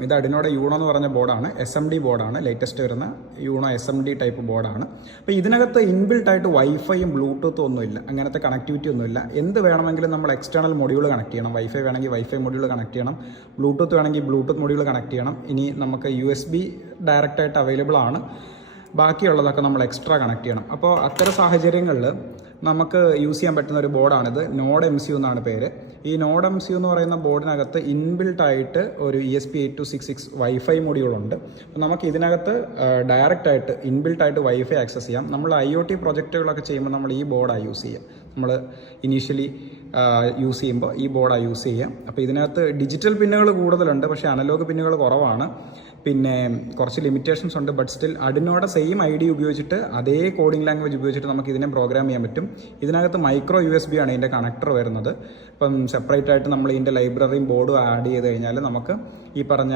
കിട്ടും. ഇത് അഡിനോയുടെ യൂണോ എന്ന് പറഞ്ഞ ബോർഡാണ്, SMD ബോർഡാണ്, ലേറ്റസ്റ്റ് വരുന്ന യൂണോ SMD ടൈപ്പ് ബോർഡാണ്. അപ്പോൾ ഇതിനകത്ത് ഇൻബിൽട്ടായിട്ട് വൈഫൈയും ബ്ലൂടൂത്തും ഒന്നുമില്ല, അങ്ങനത്തെ കണക്ടിവിറ്റി ഒന്നുമില്ല. എന്ത് വേണമെങ്കിലും നമ്മൾ എക്സ്റ്റേണൽ മൊഡ്യൂൾ കണക്ട് ചെയ്യണം. വൈഫൈ വേണമെങ്കിൽ വൈഫൈ മൊഡ്യൂൾ കണക്ട് ചെയ്യണം, ബ്ലൂടൂത്ത് വേണമെങ്കിൽ ബ്ലൂടൂത്ത് മൊഡ്യൂൾ കണക്ട് ചെയ്യണം. ഇനി നമുക്ക് USB ഡയറക്റ്റായിട്ട് അവൈലബിൾ ആണ്, ബാക്കിയുള്ളതൊക്കെ നമ്മൾ എക്സ്ട്രാ കണക്ട് ചെയ്യണം. അപ്പോൾ അത്തരം സാഹചര്യങ്ങളിൽ നമുക്ക് യൂസ് ചെയ്യാൻ പറ്റുന്ന ഒരു ബോർഡാണിത്. നോഡ് MCU എന്നാണ് പേര്. ഈ നോഡ് MCU എന്ന് പറയുന്ന ബോർഡിനകത്ത് ഇൻബിൽട്ടായിട്ട് ഒരു ESP8266 വൈഫൈ മൊഡ്യൂളുണ്ട്. അപ്പോൾ നമുക്ക് ഇതിനകത്ത് ഡയറക്റ്റായിട്ട് ഇൻബിൽട്ടായിട്ട് വൈഫൈ ആക്സസ് ചെയ്യാം. നമ്മൾ IoT പ്രൊജക്റ്റുകളൊക്കെ ചെയ്യുമ്പോൾ നമ്മൾ ഈ ബോർഡാണ് യൂസ് ചെയ്യുക. നമ്മൾ ഇനീഷ്യലി യൂസ് ചെയ്യുമ്പോൾ ഈ ബോർഡാണ് യൂസ് ചെയ്യുക. അപ്പോൾ ഇതിനകത്ത് ഡിജിറ്റൽ പിന്നുകൾ കൂടുതലുണ്ട്, പക്ഷേ അനലോഗ് പിന്നുകൾ കുറവാണ്. പിന്നെ കുറച്ച് ലിമിറ്റേഷൻസ് ഉണ്ട്. ബട്ട് സ്റ്റിൽ അഡിനോയുടെ സെയിം ID ഉപയോഗിച്ചിട്ട് അതേ കോഡിംഗ് ലാംഗ്വേജ് ഉപയോഗിച്ചിട്ട് നമുക്ക് ഇതിനെ പ്രോഗ്രാം ചെയ്യാൻ പറ്റും. ഇതിനകത്ത് മൈക്രോ USB ആണ് ഇതിൻ്റെ കണക്ടർ വരുന്നത്. ഇപ്പം സെപ്പറേറ്റ് ആയിട്ട് നമ്മൾ ഇതിൻ്റെ ലൈബ്രറിയും ബോർഡും ആഡ് ചെയ്ത് കഴിഞ്ഞാൽ നമുക്ക് ഈ പറഞ്ഞ